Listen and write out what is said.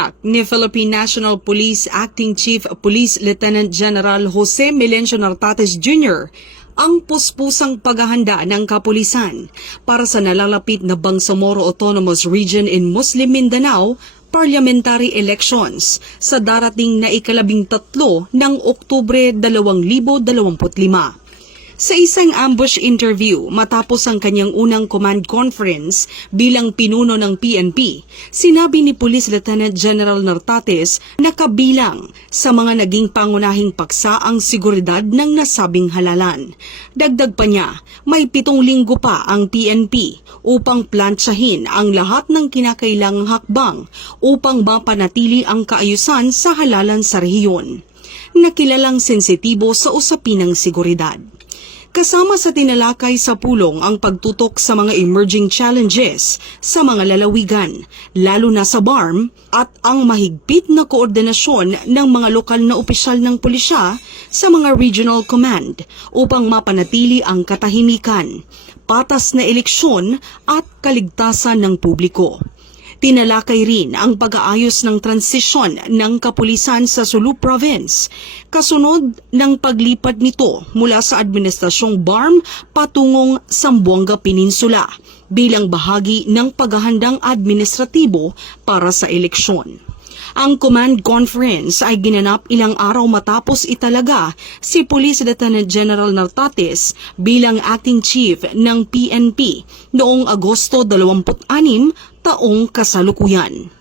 Tiniyak ni Philippine National Police Acting Chief Police Lieutenant General Jose Melencio Nartates Jr. ang puspusang paghahanda ng kapulisan para sa nalalapit na Bangsamoro Autonomous Region in Muslim Mindanao parliamentary elections sa darating na ika-13 ng Oktubre 2025. Sa isang ambush interview matapos ang kanyang unang command conference bilang pinuno ng PNP, sinabi ni Police Lieutenant General Nartates na kabilang sa mga naging pangunahing paksa ang seguridad ng nasabing halalan. Dagdag pa niya, may 7 linggo pa ang PNP upang plantsahin ang lahat ng kinakailangang hakbang upang mapanatili ang kaayusan sa halalan sa rehiyon, na kilalang sensitibo sa usapin ng seguridad. Kasama sa tinalakay sa pulong ang pagtutok sa mga emerging challenges sa mga lalawigan, lalo na sa BARM, at ang mahigpit na koordinasyon ng mga lokal na opisyal ng pulisya sa mga regional command upang mapanatili ang katahimikan, patas na eleksyon at kaligtasan ng publiko. Tinalakay rin ang pag-aayos ng transisyon ng kapulisan sa Sulu Province, kasunod ng paglipat nito mula sa administrasyong BARM patungong Zamboanga Peninsula bilang bahagi ng paghahandang administratibo para sa eleksyon. Ang command conference ay ginanap ilang araw matapos italaga si Police Lieutenant General Nartates bilang acting chief ng PNP noong Agosto 26 taong kasalukuyan.